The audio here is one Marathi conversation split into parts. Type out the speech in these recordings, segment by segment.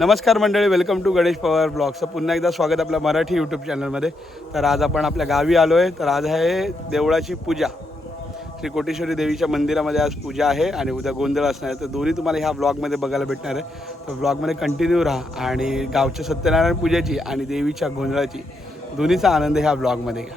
नमस्कार मंडळी वेलकम टू गणेश पवार ब्लॉगचं पुन्हा एकदा स्वागत आपल्या मराठी यूट्यूब चॅनलमध्ये तर आज आपण आपल्या गावी आलो आहे तर आज आहे देवळाची पूजा. श्री कोटेश्वरी देवीच्या मंदिरामध्ये आज पूजा आहे आणि उद्या गोंधळ असणार आहे. तर दोन्ही तुम्हाला ह्या ब्लॉगमध्ये बघायला भेटणार आहे. तर ब्लॉगमध्ये कंटिन्यू राहा आणि गावच्या सत्यनारायण पूजेची आणि देवीच्या गोंधळाची दोन्हीचा आनंद ह्या ब्लॉगमध्ये घ्या.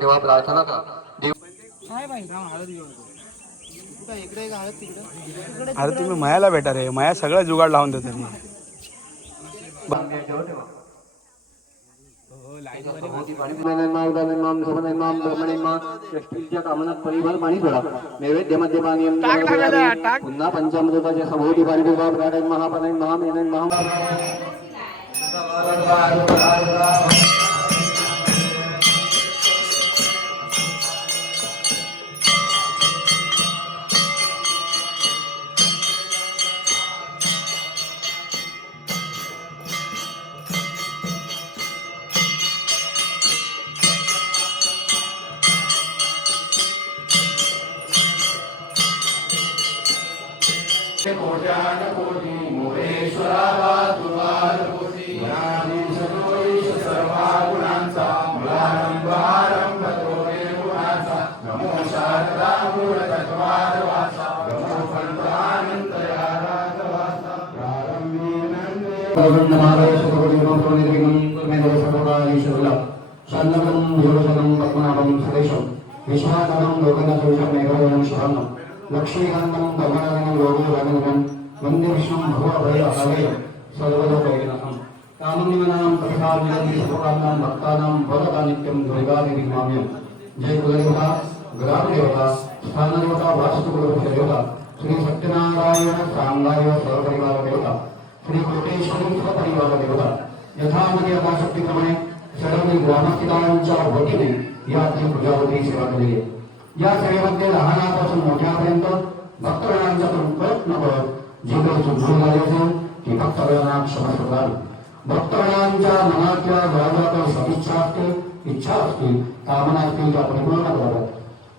ठेवा प्रार्थना करा. देव अरे तुम्ही मायाला भेटा रे माया सगळं जुगाड लावून देते मी नैवेद्यमध्ये पाणी पुन्हा पंचामृताच्या सभोवती पाणी ठेवा प्राणायन महापानायन महामेनन महा சந்தனம் யோசனம் பத்மநாபம் சுரேஷம் விஸ்வநாதனம் லோகநாதம் மேகவனம் சரணம் லக்ஷ்மிகாந்தம் கமலகனம் லோகோரகனம் வந்தே விஷ்ணும் பகவதய அகலயம் சர்வதோபயனம் காமனிவனாம் பிரசாதினதி சுகானாம் பக்தானாம் பரதானித்யம் துர்காதி விமாமியம் ஜெய குலதேவதா குலாபதேவதா ஸ்தானதேவதா வாஸ்து குலதேவதா ஸ்ரீ சத்யநாராயண சாங்காய சர்வபரிவார தேவதா श्री कोटेश्वरी सपरिवार देवता यथामध्ये यथाशक्तीप्रमाणे सर्व ग्रामस्थितांच्या वतीने या आजची पूजावती सेवा केली आहे या सेवेमध्ये लहानापासून मोठ्यापर्यंत भक्तगणांचा कळत न कळत जे काही सुदृढ झाले असेल ती भक्तगणांना क्षमा करावी भक्तगणांच्या मनातल्या जळजळत सदिच्छा असतील इच्छा असतील कामना असतील त्या परिपूर्ण कराव्यात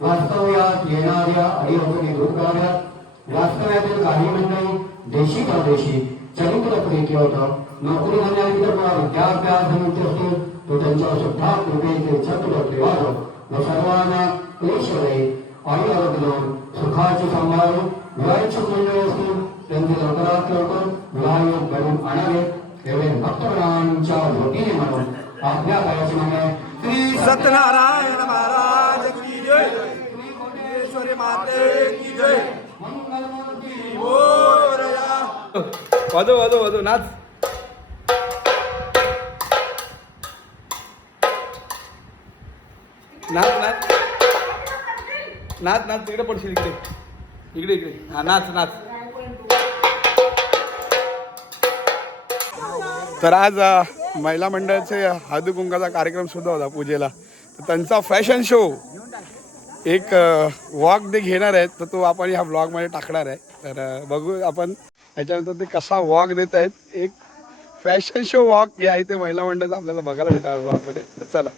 वास्तव्यात येणाऱ्या अडीअडचणी दूर कराव्यात वास्तव्यातील काही मंडळी देशी परदेशी चरित्र प्रीती होतं नोकरी धंद्यानिमित्त मला विद्याभ्यास निमित्त असतील तो त्यांच्यावर सुद्धा कृपेचे छत्र ठेवावं व सर्वांना क्लेशवरे आई आरोग्य सुखाचे सांभाळ विवाहित मंडळी असतील त्यांचे लवकरात लवकर विवाहयोग घडून आणावे. एवढे भक्तगणांच्या वतीने म्हणून आपल्या काळाची मागणी म्हणजे, श्री सत्यनारायण महाराज की जय. माते की जय. मंगलमूर्ती वाजव वाजव वाजव नाच. नाच नाच. नाच नाच तिकडे पडशील इकडे. इकडे इकडे. हा नाच नाच. तर आज महिला मंडळाचे हळदी कुंकाचा कार्यक्रम सुद्धा होता पूजेला. तर त्यांचा फॅशन शो एक वॉक दे घेणार आहेत तर तो आपण ह्या ब्लॉगमध्ये टाकणार आहे. तर बघू आपण त्याच्यानंतर ते कसा वॉक देत आहेत. एक फॅशन शो वॉक या इथे महिला मंडळ आपल्याला बघायला मिळणार चला.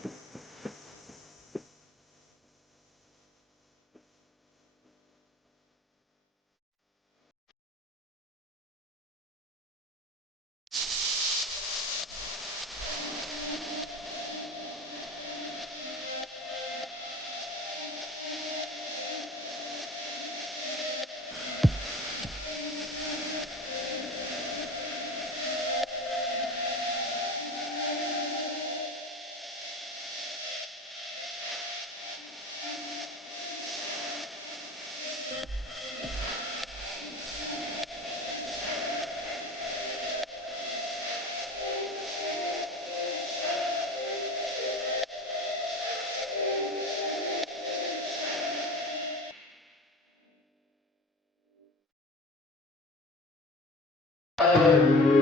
Amen.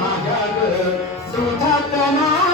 माझ्या चौथा